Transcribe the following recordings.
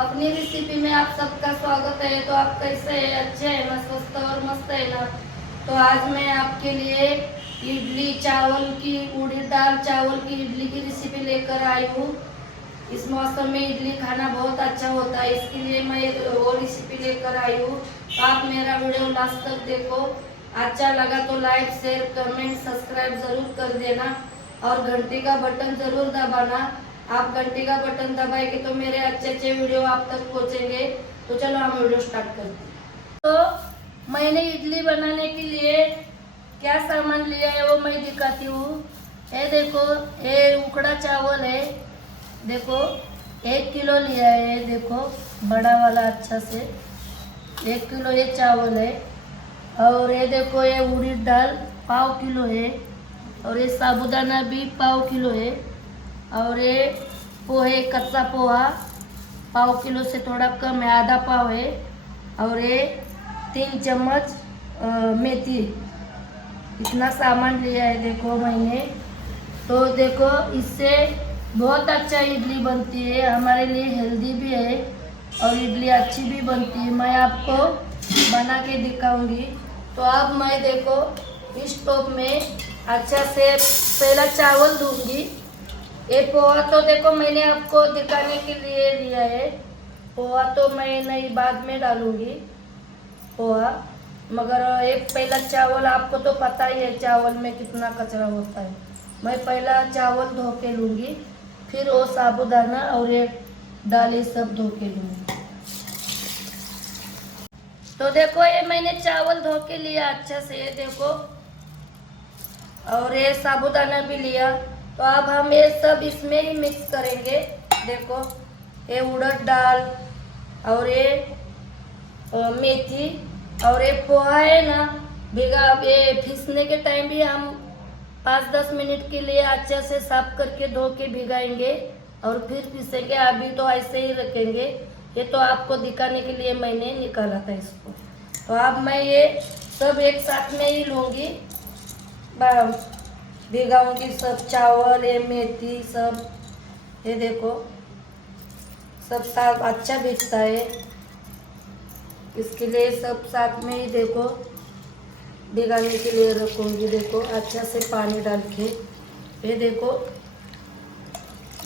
अपनी रेसिपी में आप सबका स्वागत है। तो आप कैसे हैं? अच्छे हैं ना? स्वस्थ और मस्त है ना? तो आज मैं आपके लिए इडली चावल की उड़द दाल चावल की इडली की रेसिपी लेकर आई हूँ। इस मौसम में इडली खाना बहुत अच्छा होता है, इसके लिए मैं एक वो रेसिपी लेकर आई हूँ। तो आप मेरा वीडियो लास्ट तक देखो। अच्छा लगा तो लाइक शेयर कमेंट सब्सक्राइब जरूर कर देना और घंटी का बटन जरूर दबाना। आप घंटी का बटन दबाएंगे तो मेरे अच्छे अच्छे वीडियो आप तक पहुंचेंगे। तो चलो हम वीडियो स्टार्ट करते हैं। तो मैंने इडली बनाने के लिए क्या सामान लिया है वो मैं दिखाती हूँ। ये देखो, ये उखड़ा चावल है। देखो 1 किलो लिया है। ये देखो बड़ा वाला अच्छा से 1 किलो ये चावल है। और ये देखो ये उड़द दाल 1/4 किलो है। और ये साबुदाना भी 1/4 किलो है। और ये पोहे कच्चा पोहा 1/4 किलो से थोड़ा कम है, आधा पाव है। और ये 3 चम्मच मेथी। इतना सामान लिया है देखो मैंने। तो देखो इससे बहुत अच्छा इडली बनती है, हमारे लिए हेल्दी भी है और इडली अच्छी भी बनती है। मैं आपको बना के दिखाऊंगी। तो अब मैं देखो इस टॉप में अच्छा से पहला चावल दूंगी। ये पोहा तो देखो मैंने आपको दिखाने के लिए लिया है। पोहा तो मैं नहीं बाद में डालूंगी पोहा, मगर एक पहला चावल आपको तो पता ही है चावल में कितना कचरा होता है। मैं पहला चावल धो के लूँगी, फिर वो साबुदाना और ये दाल ये सब धो के लूँगी। तो देखो ये मैंने चावल धो के लिया अच्छा से, ये देखो। और ये साबुदाना भी लिया। तो अब हम ये सब इसमें ही मिक्स करेंगे। देखो ये उड़द दाल और ये मेथी और ये पोहा है ना भिगा। ये पीसने के टाइम भी हम 5-10 मिनट के लिए अच्छे से साफ करके धो के भिगाएंगे और फिर पीसेंगे। अभी तो ऐसे ही रखेंगे, ये तो आपको दिखाने के लिए मैंने निकाला था इसको। तो अब मैं ये सब एक साथ में ही लूँगी, भिगाऊंगी सब चावल ये मेथी सब। ये देखो सब साथ अच्छा भिगता है, इसके लिए सब साथ में ही देखो भिगाने के लिए रखूंगी। देखो अच्छा से पानी डाल के। ये देखो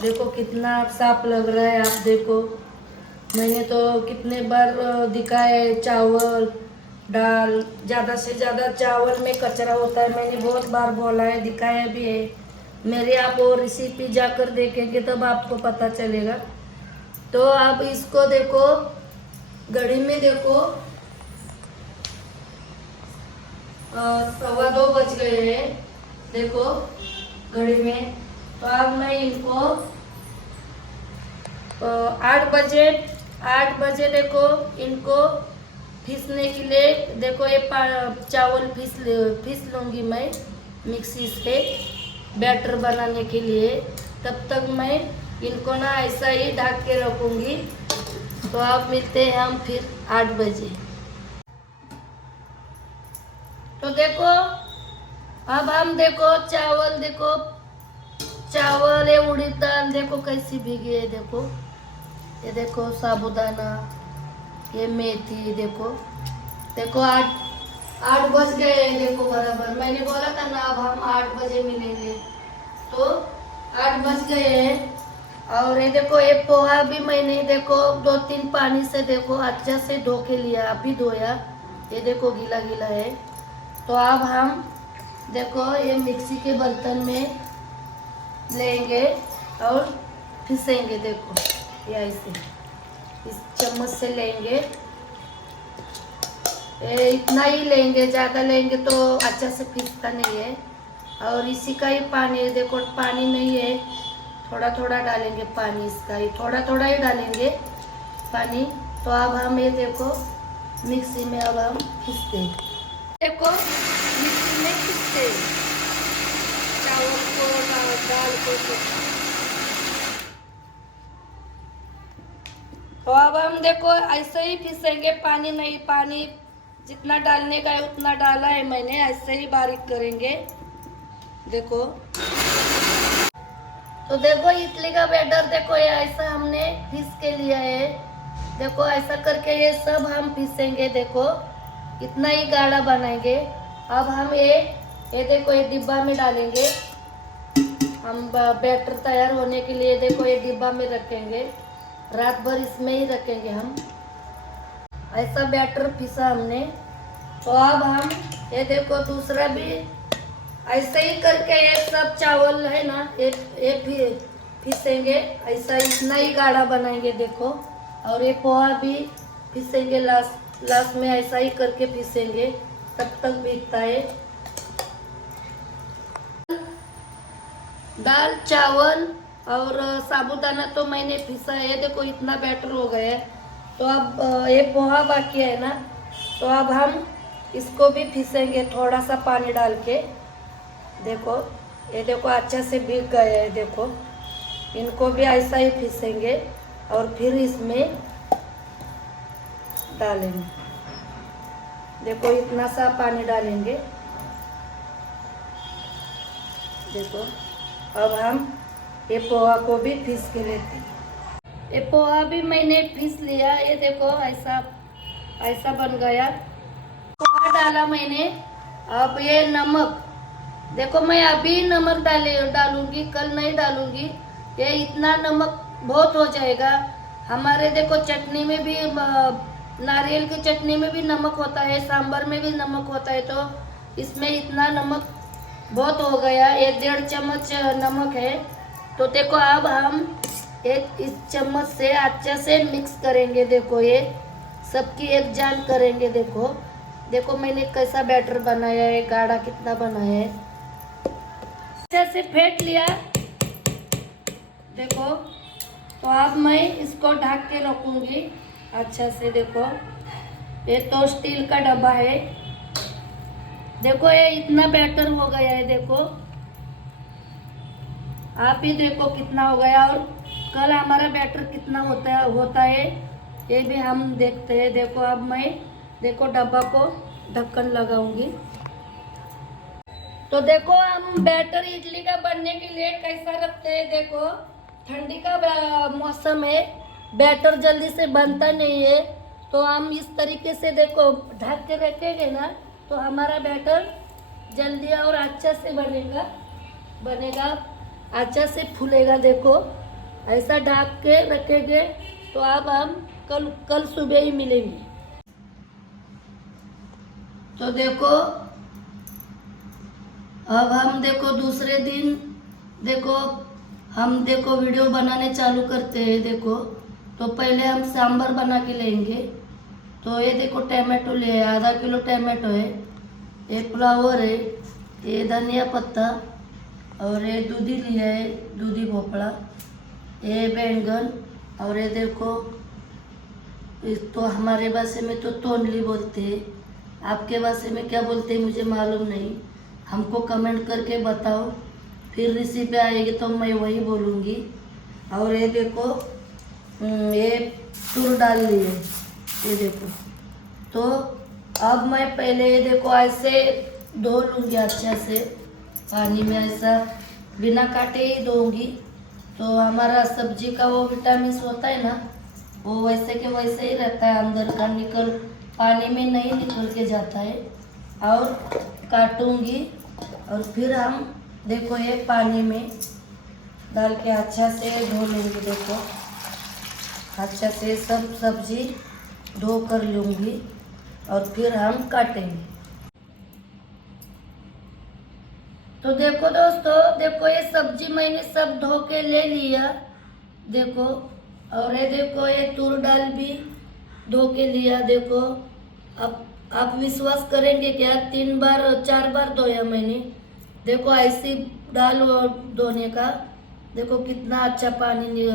देखो कितना साफ लग रहा है। आप देखो मैंने तो कितने बार दिखाया है चावल दाल। ज़्यादा से ज़्यादा चावल में कचरा होता है, मैंने बहुत बार बोला है, दिखाया भी है। मेरे आप वो रेसिपी जाकर देखेंगे तब आपको पता चलेगा। तो आप इसको देखो घड़ी में देखो 2:15 बज गए हैं देखो घड़ी में। तो अब मैं इनको 8 बजे देखो इनको पीसने के लिए देखो ये चावल पीस लूँगी मैं मिक्सी से बैटर बनाने के लिए। तब तक मैं इनको ना ऐसा ही ढक के रखूँगी। तो आप मिलते हैं हम फिर 8 बजे। तो देखो अब हम देखो चावल ये उड़द दाल देखो कैसी भीगी है। ये देखो साबुदाना ये मेथी देखो 8 बज गए हैं देखो बराबर। मैंने बोला था ना अब हम 8 बजे मिलेंगे। तो 8 बज गए हैं। और ये देखो ये पोहा भी मैंने देखो 2-3 पानी से देखो अच्छा से धो के लिया, अभी धोया। ये देखो गीला गीला है। तो अब हम देखो ये मिक्सी के बर्तन में लेंगे और पीसेंगे। देखो ये ऐसे इस चम्मच से लेंगे, इतना ही लेंगे, ज़्यादा लेंगे तो अच्छा से पीसता नहीं है। और इसी का ही पानी है देखो, पानी नहीं है, थोड़ा थोड़ा डालेंगे पानी, इसका ही थोड़ा थोड़ा ही डालेंगे पानी। तो अब हम ये देखो मिक्सी में अब हम पीसते हैं। देखो मिक्सी में पीसते चावल को दाल को। तो अब हम देखो ऐसे ही पीसेंगे, पानी नहीं, पानी जितना डालने का है उतना डाला है मैंने, ऐसे ही बारीक करेंगे। देखो तो देखो इडली का बैटर देखो ये ऐसा हमने पीस के लिया है। देखो ऐसा करके ये सब हम पीसेंगे। देखो इतना ही गाढ़ा बनाएंगे। अब हम ये देखो ये डिब्बा में डालेंगे। हम बैटर तैयार होने के लिए देखो ये डिब्बा में रखेंगे। रात भर इसमें ही रखेंगे हम। ऐसा बैटर पीसा हमने। तो अब हम ये देखो दूसरा भी ऐसे ही करके ये सब चावल है ना ये पीसेंगे। ऐसा इतना ही गाढ़ा बनाएंगे देखो। और ये पोहा भी पीसेंगे लास्ट में ऐसा ही करके पीसेंगे। तब तक भीगता है। दाल चावल और साबूदाना तो मैंने पीसा है। देखो इतना बैटर हो गया है। तो अब ये पोहा बाकी है ना, तो अब हम इसको भी पीसेंगे थोड़ा सा पानी डाल के। देखो ये देखो अच्छा से भीग गए हैं। देखो इनको भी ऐसा ही पीसेंगे और फिर इसमें डालेंगे। देखो इतना सा पानी डालेंगे। देखो अब हम ये पोहा को भी पीस के लेते हैं। ये पोहा भी मैंने पीस लिया। ये देखो ऐसा ऐसा बन गया। पोहा डाला मैंने। अब ये नमक देखो मैं अभी नमक डालूंगी, कल नहीं डालूंगी। ये इतना नमक बहुत हो जाएगा। हमारे देखो चटनी में भी नारियल की चटनी में भी नमक होता है, सांभर में भी नमक होता है। तो इसमें इतना नमक बहुत हो गया। ये 1.5 चम्मच नमक है। तो देखो अब हम इस चम्मच से अच्छे से मिक्स करेंगे। देखो ये सबकी एक जान करेंगे। देखो देखो मैंने कैसा बैटर बनाया है, गाढ़ा कितना बनाया है। अच्छे से फेंट लिया। देखो तो अब मैं इसको ढक के रखूंगी अच्छा से। देखो ये तो स्टील का डब्बा है। देखो ये इतना बैटर हो गया है। देखो आप ही देखो कितना हो गया। और कल हमारा बैटर कितना होता है ये भी हम देखते हैं। देखो अब मैं देखो डब्बा को ढक्कन लगाऊंगी। तो देखो हम बैटर इडली का बनने के लिए कैसा रखते हैं। देखो ठंडी का मौसम है, बैटर जल्दी से बनता नहीं है। तो हम इस तरीके से देखो ढक के रखेंगे ना, तो हमारा बैटर जल्दी और अच्छा से बनेगा अच्छा से फूलेगा। देखो ऐसा ढक के रखेंगे। तो अब हम कल सुबह ही मिलेंगे। तो देखो अब हम देखो दूसरे दिन देखो हम देखो वीडियो बनाने चालू करते हैं। देखो तो पहले हम सांभर बना के लेंगे। तो ये देखो टमाटो ले आधा किलो टमाटो है, ये फ्लावर है, ये धनिया पत्ता और ये दूधी लिया है, दूधी भोपड़ा, ये बैंगन और ये देखो तो हमारे भाषा में तो तोंडली बोलते हैं। आपके भाषा में क्या बोलते हैं मुझे मालूम नहीं। हमको कमेंट करके बताओ। फिर रेसिपी आएगी तो मैं वही बोलूँगी। और ये देखो ये तूर डाल लिए ये देखो। तो अब मैं पहले ये देखो ऐसे धो लूँगी अच्छा से पानी में, ऐसा बिना काटे ही धोऊंगी। तो हमारा सब्जी का वो विटामिन होता है ना, वो वैसे के वैसे ही रहता है, अंदर का पानी में नहीं निकल के जाता है। और काटूंगी और फिर हम देखो ये पानी में डाल के अच्छा से धो लूँगी। देखो अच्छा से सब सब्जी धो कर लूँगी और फिर हम काटेंगे। तो देखो दोस्तों, देखो ये सब्जी मैंने सब धो के ले लिया। देखो और ये देखो ये तूर दाल भी धो के लिया। देखो अब आप विश्वास करेंगे क्या, 3 बार 4 बार धोया मैंने। देखो ऐसी दाल धोने का देखो कितना अच्छा पानी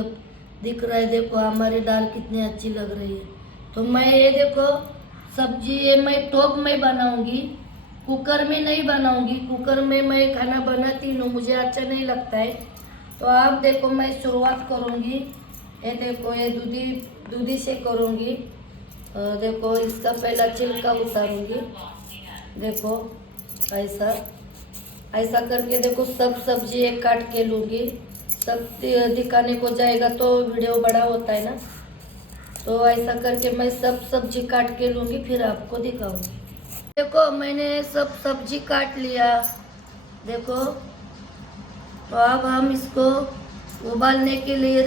दिख रहा है। देखो हमारी दाल कितनी अच्छी लग रही है। तो मैं ये देखो सब्जी ये मैं टोप में बनाऊंगी, कुकर में नहीं बनाऊंगी। कुकर में मैं खाना बनाती हूँ, मुझे अच्छा नहीं लगता है। तो आप देखो मैं शुरुआत करूँगी। ये देखो ये दूधी से करूँगी। देखो इसका पहला छिलका उतारूँगी। देखो ऐसा करके देखो सब सब्जी एक काट के लूँगी। सब दिखाने को जाएगा तो वीडियो बड़ा होता है ना। तो ऐसा करके मैं सब सब्जी काट के लूँगी, फिर आपको दिखाऊंगी। देखो मैंने सब सब्जी काट लिया, देखो। तो अब हम इसको उबालने के लिए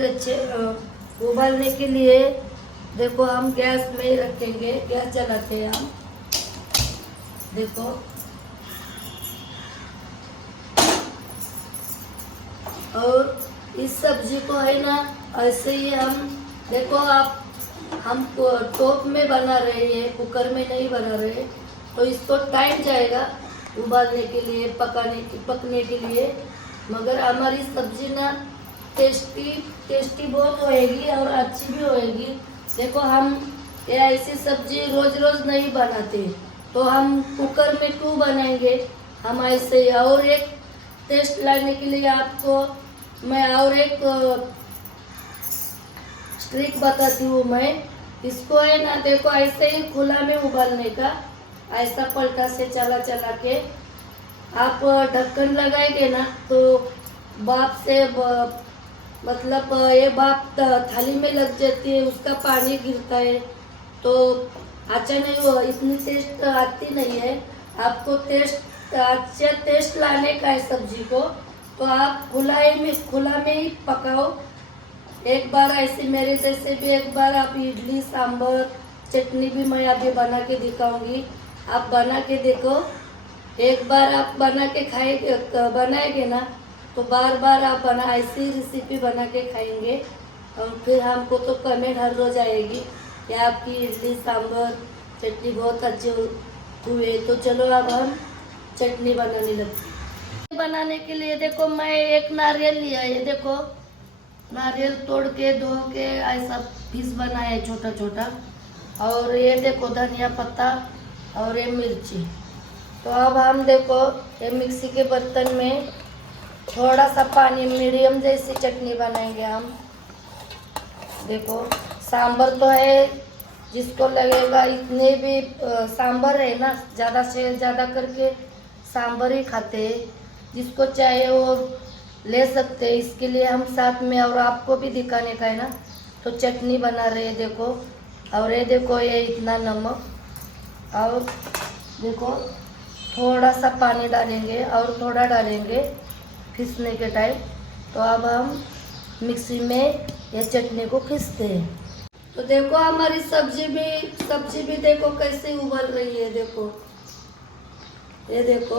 उबालने के लिए देखो हम गैस में ही रखेंगे, गैस जलाते हैं हम। देखो और इस सब्जी को है ना ऐसे ही हम, देखो आप, हम टोप में बना रहे हैं, कुकर में नहीं बना रहे, तो इसको टाइम जाएगा उबालने के लिए, पकने के लिए। मगर हमारी सब्जी ना टेस्टी बहुत होएगी और अच्छी भी होएगी। देखो हम ये ऐसी सब्जी रोज रोज नहीं बनाते, तो हम कुकर में क्यों बनाएंगे, हम ऐसे ही। और एक टेस्ट लाने के लिए आपको मैं और एक ट्रिक बताती हूँ मैं। इसको है ना, देखो ऐसे ही खुला में उबालने का, ऐसा पलटा से चला के आप ढक्कन लगाएंगे ना, तो भाप से मतलब ये भाप थाली में लग जाती है, उसका पानी गिरता है, तो अच्छा नहीं, वो इतनी टेस्ट आती नहीं है। आपको अच्छा टेस्ट लाने का है सब्जी को, तो आप खुला में ही पकाओ। एक बार ऐसे मेरे जैसे भी एक बार आप इडली सांभर चटनी भी मैं अभी बना के दिखाऊंगी, आप बना के देखो। एक बार आप बना के बनाएंगे ना, तो बार बार आप ऐसी रेसिपी बना के खाएंगे, और फिर हमको तो कमेंट हर रोज आएगी कि आपकी इडली सांभर चटनी बहुत अच्छे हुए। तो चलो अब हम चटनी बनाने लगते। बनाने के लिए देखो मैं एक नारियल लिया है, देखो नारियल तोड़ के धो के ऐसा पीस बनाया है छोटा छोटा। और ये देखो धनिया पत्ता और ये मिर्ची। तो अब हम देखो ये मिक्सी के बर्तन में थोड़ा सा पानी, मीडियम जैसी चटनी बनाएंगे हम। देखो सांभर तो है, जिसको लगेगा इतने भी सांभर है ना, ज़्यादा से ज़्यादा करके सांभर ही खाते हैं, जिसको चाहे वो ले सकते हैं। इसके लिए हम साथ में, और आपको भी दिखाने का है ना, तो चटनी बना रहे हैं देखो। और ये देखो ये इतना नमक, और देखो थोड़ा सा पानी डालेंगे और थोड़ा डालेंगे पीसने के टाइम। तो अब हम मिक्सी में ये चटनी को पीसते हैं। तो देखो हमारी सब्जी भी देखो कैसे उबल रही है, देखो ये देखो।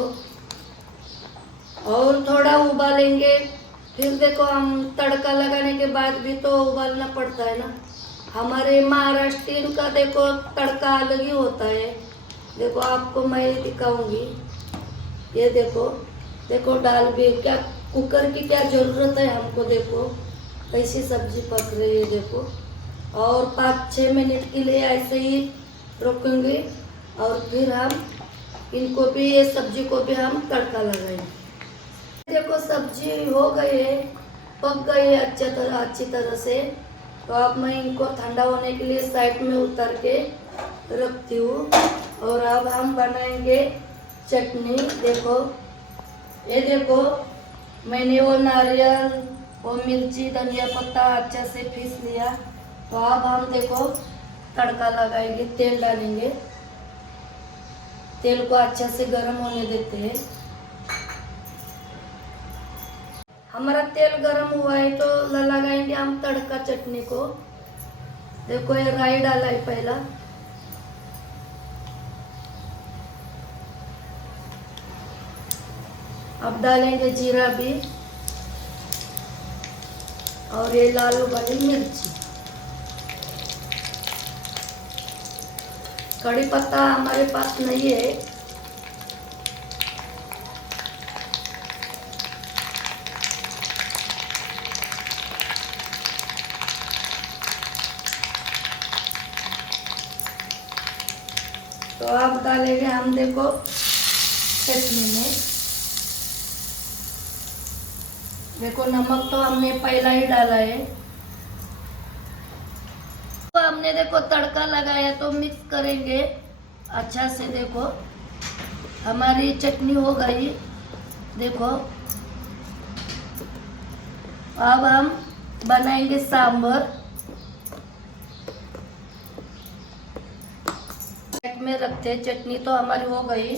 और थोड़ा उबालेंगे, फिर देखो हम तड़का लगाने के बाद भी तो उबालना पड़ता है ना। हमारे महाराष्ट्रियन का देखो तड़का अलग ही होता है, देखो आपको मैं दिखाऊंगी। ये देखो डाल भी, क्या कुकर की क्या ज़रूरत है हमको, देखो कैसी सब्जी पक रही है, देखो। और 5-6 मिनट के लिए ऐसे ही रोकेंगे, और फिर हम इनको भी, ये सब्जी को भी हम तड़का लगाएंगे। देखो सब्जी हो गई है, पक गई है अच्छी तरह से। तो अब मैं इनको ठंडा होने के लिए साइड में उतार के रखती हूँ। और अब हम बनाएंगे चटनी। देखो ये देखो मैंने वो नारियल, वो मिर्ची, धनिया पत्ता अच्छा से पीस लिया। तो अब हम देखो तड़का लगाएंगे, तेल डालेंगे, तेल को अच्छा से गर्म होने देते हैं। हमारा तेल गर्म हुआ है तो लगाएंगे हम तड़का चटनी को। देखो ये राई डाला है पहला, अब डालेंगे जीरा भी, और ये लाल वाली मिर्ची। कड़ी पत्ता हमारे पास नहीं है, तो अब डालेंगे हम देखो चटनी में। देखो नमक तो हमने पहला ही डाला है। तो हमने देखो तड़का लगाया, तो मिक्स करेंगे अच्छा से। देखो हमारी चटनी हो गई, देखो। अब हम बनाएंगे सांभर। प्लेट में रखते हैं। चटनी तो हमारी हो गई।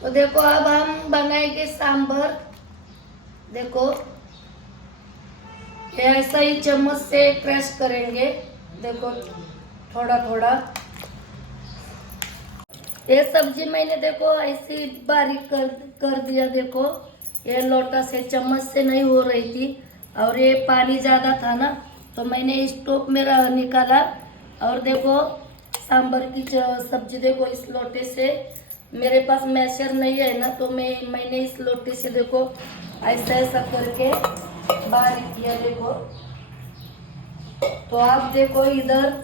तो देखो अब हम बनाएंगे सांभर। देखो ऐसा ही चम्मच से क्रश करेंगे। देखो थोड़ा थोड़ा। ये सब्जी मैंने देखो ऐसी बारीक कर दिया। देखो ये लोटा से, चम्मच से नहीं हो रही थी और ये पानी ज़्यादा था ना, तो मैंने स्टोव में निकाला। और देखो सांभर की सब्जी देखो इस लोटे से, मेरे पास मैशर नहीं है ना, तो मैंने इस लोटे से देखो ऐसा ऐसा करके बारीक किया। देखो तो आप देखो इधर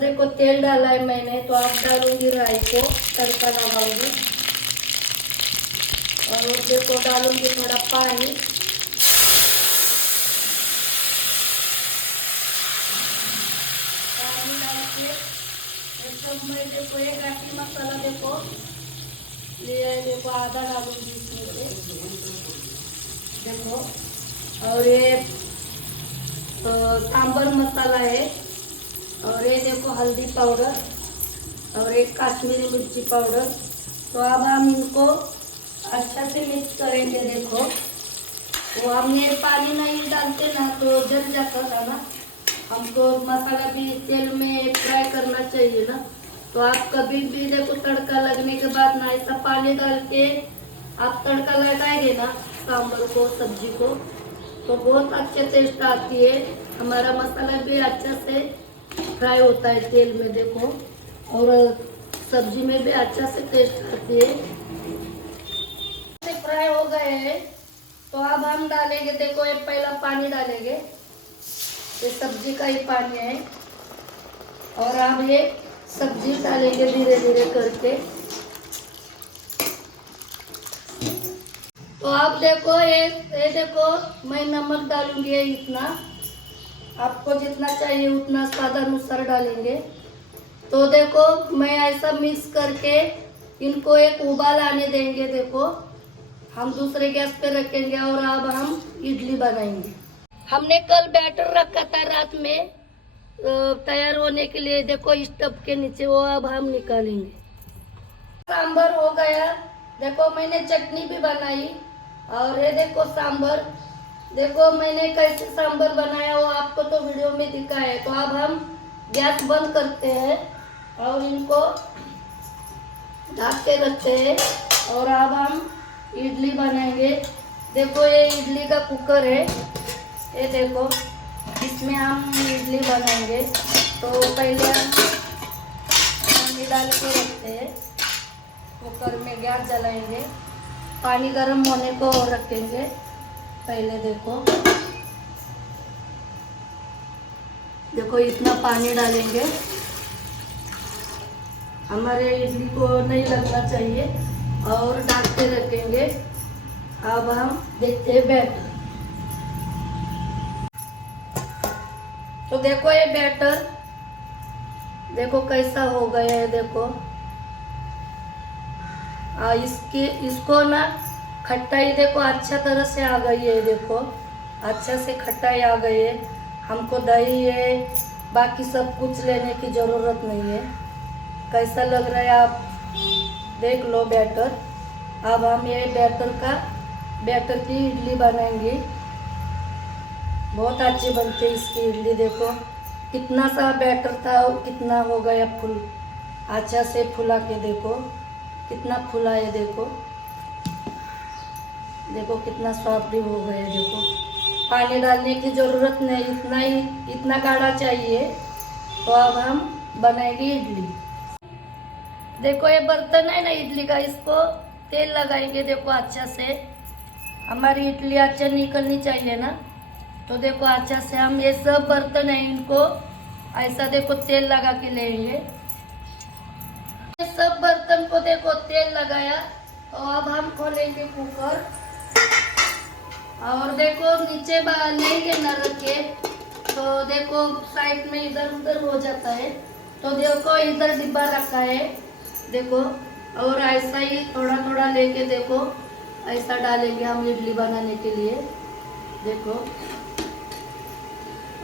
देखो तेल डाला है मैंने, तो आप डालूंगी राई को, तड़का लगाऊंगी। और देखो डालूंगी थोड़ा पानी। पानी डाल के एकदम मैं देखो एक घाटी मसाला देखो लिए, देखो आधा डालूंगी इसमें से। देखो और ये सांभर मसाला है। और ये देखो हल्दी पाउडर और एक कश्मीरी मिर्ची पाउडर। तो अब हम इनको अच्छा से मिक्स करेंगे। देखो वो हमने पानी नहीं डालते ना तो जल जाता था ना, हमको मसाला भी तेल में फ्राई करना चाहिए ना। तो आप कभी भी देखो तड़का लगने के बाद ना ऐसा पानी डाल के आप तड़का लगाएंगे ना सांभर को, सब्जी को, तो बहुत अच्छे टेस्ट आती है। हमारा मसाला भी अच्छा से फ्राई होता है तेल में। देखो और सब्जी में भी अच्छा से टेस्ट आती है। फ्राई हो गए हैं तो अब हम डालेंगे। देखो ये पहला पानी डालेंगे, ये सब्जी का ही पानी है। और अब ये सब्जी डालेंगे धीरे धीरे करके। तो आप देखो ये देखो मैं नमक डालूंगी इतना, आपको जितना चाहिए उतना स्वाद अनुसार डालेंगे। तो देखो मैं ऐसा मिक्स करके इनको एक उबाल आने देंगे। देखो हम दूसरे गैस पे रखेंगे और अब हम इडली बनाएंगे। हमने कल बैटर रखा था रात में तैयार होने के लिए, देखो स्टोव के नीचे, वो अब हम निकालेंगे। सांभर हो गया। देखो मैंने चटनी भी बनाई और ये देखो सांभर। देखो मैंने कैसे सांभर बनाया वो आपको तो वीडियो में दिखा है। तो अब हम गैस बंद करते हैं और इनको ढक के रखते हैं। और अब हम इडली बनाएंगे। देखो ये इडली का कुकर है, ये देखो इसमें हम इडली बनाएंगे। तो पहले हम पानी डाल के रखते हैं कुकर में, गैस जलाएंगे, पानी गर्म होने को रखेंगे पहले। देखो इतना पानी डालेंगे, हमारे इडली को नहीं लगना चाहिए, और ढक के रखेंगे। अब हम देखते हैं बैटर। तो देखो ये बैटर देखो कैसा हो गया है। देखो इसको ना खट्टाई देखो अच्छा तरह से आ गई है। देखो अच्छा से खट्टाई आ गई है। हमको दही है, बाकी सब कुछ लेने की ज़रूरत नहीं है। कैसा लग रहा है आप देख लो बैटर। अब हम ये बैटर की इडली बनाएंगे। बहुत अच्छी बनती है इसकी इडली। देखो कितना सा बैटर था और कितना हो गया फुल, अच्छा से फुला के देखो कितना फुला है। देखो कितना सॉफ्ट भी हो गया। देखो पानी डालने की ज़रूरत नहीं, इतना गाढ़ा चाहिए। तो अब हम बनाएंगे इडली। देखो ये बर्तन है ना इडली का, इसको तेल लगाएंगे। देखो अच्छा से हमारी इडली अच्छा निकलनी चाहिए ना, तो देखो अच्छा से हम ये सब बर्तन है इनको ऐसा देखो तेल लगा के लेंगे। ये सब बर्तन को देखो तेल लगाया। और अब हम खोलेंगे कुकर और देखो नीचे लेंगे न रखे, तो देखो साइड में इधर उधर हो जाता है। तो देखो इधर डिब्बा रखा है देखो, और ऐसा ही थोड़ा थोड़ा लेके देखो ऐसा डालेंगे हम इडली बनाने के लिए। देखो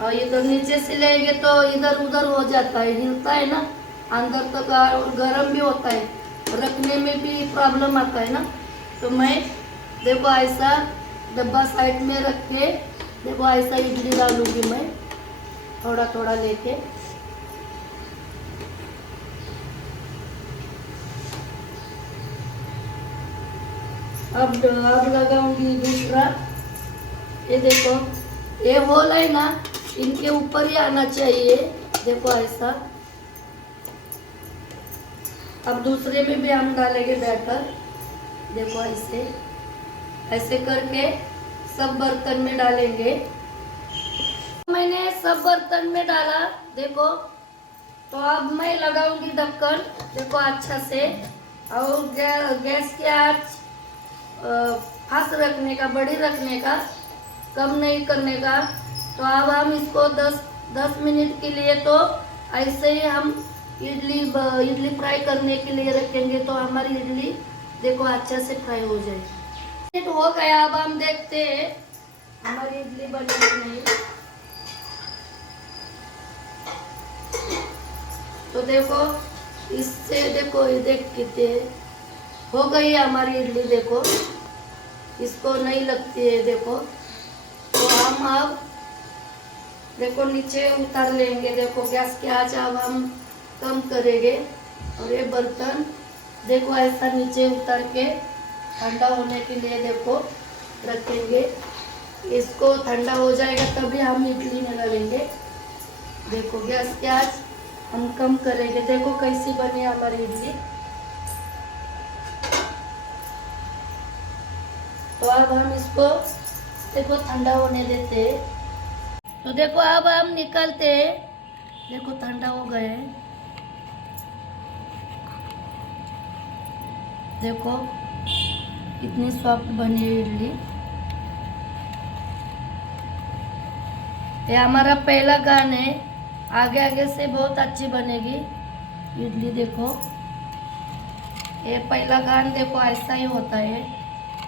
और इधर नीचे से लेंगे तो इधर उधर हो जाता है, हिलता है ना अंदर तक, और गर्म भी होता है, रखने में भी प्रॉब्लम आता है ना। तो मैं देखो ऐसा डब्बा साइड में रख के देखो ऐसा इडली डालूंगी मैं, थोड़ा थोड़ा लेके। अब लगाऊंगी दूसरा। ये देखो ये होल है ना, इनके ऊपर ही आना चाहिए, देखो ऐसा। अब दूसरे में भी हम डालेंगे बैटर, देखो ऐसे ऐसे करके सब बर्तन में डालेंगे। मैंने सब बर्तन में डाला देखो। तो अब मैं लगाऊंगी ढक्कन, देखो अच्छा से। और गैस की आंच फास्ट रखने का, बड़ी रखने का, कम नहीं करने का। तो अब हम इसको 10 मिनट के लिए तो ऐसे ही हम इडली फ्राई करने के लिए रखेंगे, तो हमारी इडली देखो अच्छा से फ्राई हो जाए। तो हो गया, अब हम देखते हैं हमारी इडली बनी कि नहीं। तो देखो इससे देखो ये देख कितने हो गई हमारी इडली, देखो इसको नहीं लगती है देखो। तो हम अब देखो नीचे उतार लेंगे, देखो गैस की आंच अब हम कम करेंगे। और ये बर्तन देखो ऐसा नीचे उतार के ठंडा होने के लिए देखो रखेंगे। इसको ठंडा हो जाएगा तभी हम इडली में डालेंगे। देखो गैस की आंच हम कम करेंगे, देखो कैसी बनी हमारी इडली। तो अब हम इसको देखो ठंडा होने देते हैं। तो देखो अब हम निकालते हैं, देखो ठंडा हो गए हैं। देखो कितनी सॉफ्ट बनी है इडली। ये हमारा पहला गान है, आगे आगे से बहुत अच्छी बनेगी इडली। देखो ये पहला गान देखो ऐसा ही होता है,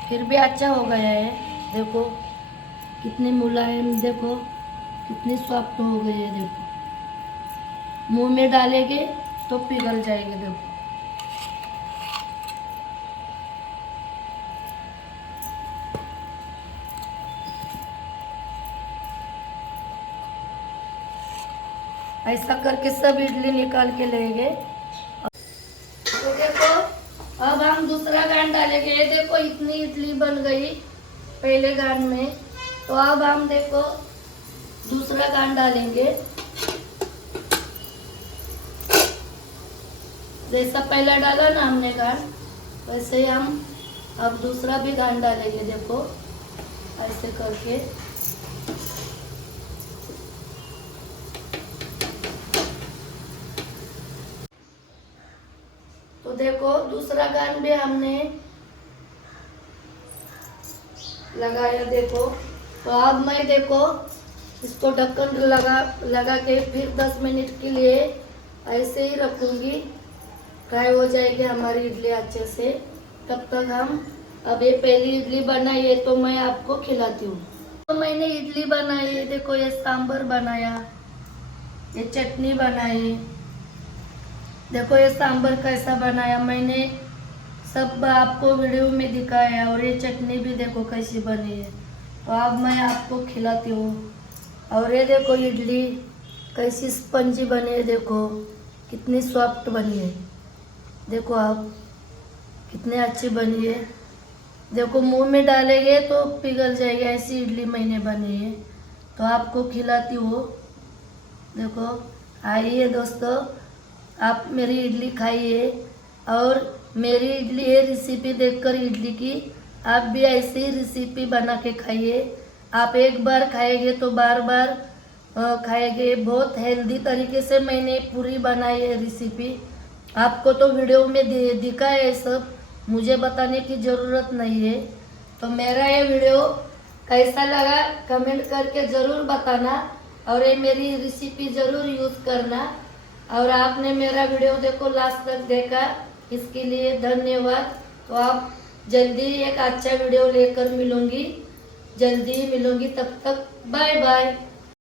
फिर भी अच्छा हो गया है। देखो कितनी मुलायम, देखो कितनी सॉफ्ट हो गई है। देखो मुंह में डालेंगे तो पिघल जाएंगे। देखो ऐसा करके सब इडली निकाल के लेंगे। तो देखो अब हम दूसरा गान डालेंगे। ये देखो इतनी इडली बन गई पहले गान में। तो अब हम देखो दूसरा गान डालेंगे। जैसा पहला डाला ना हमने गान, वैसे ही हम अब दूसरा भी गान डालेंगे। देखो ऐसे करके तो देखो दूसरा गान भी हमने लगाया। देखो तो अब मैं देखो इसको ढक्कन लगा के फिर 10 मिनट के लिए ऐसे ही रखूंगी, फ्राई हो जाएगी हमारी इडली अच्छे से। तब तक हम अब ये पहली इडली बनाई है तो मैं आपको खिलाती हूँ। तो मैंने इडली बनाई है, देखो ये सांभर बनाया, ये चटनी बनाई। देखो ये सांभर कैसा बनाया मैंने सब आपको वीडियो में दिखाया। और ये चटनी भी देखो कैसी बनी है। तो अब मैं आपको खिलाती हूँ। और ये देखो इडली कैसी स्पंजी बनी है, देखो कितनी सॉफ्ट बनी है। देखो आप कितनी अच्छी बनी है। देखो मुंह में डालेंगे तो पिघल जाएगी, ऐसी इडली मैंने बनी है। तो आपको खिलाती हूँ। देखो आइए दोस्तों, आप मेरी इडली खाइए। और मेरी इडली ये रेसिपी देखकर इडली की आप भी ऐसी रेसिपी बना के खाइए। आप एक बार खाएंगे तो बार बार खाएंगे। बहुत हेल्दी तरीके से मैंने पूरी बनाई है रेसिपी। आपको तो वीडियो में दिखा है सब, मुझे बताने की ज़रूरत नहीं है। तो मेरा ये वीडियो कैसा लगा कमेंट करके ज़रूर बताना। और ये मेरी रेसिपी ज़रूर यूज़ करना। और आपने मेरा वीडियो देखो लास्ट तक देखा, इसके लिए धन्यवाद। तो आप जल्दी एक अच्छा वीडियो लेकर मिलूंगी, जल्दी ही मिलूंगी। तब तक बाय बाय।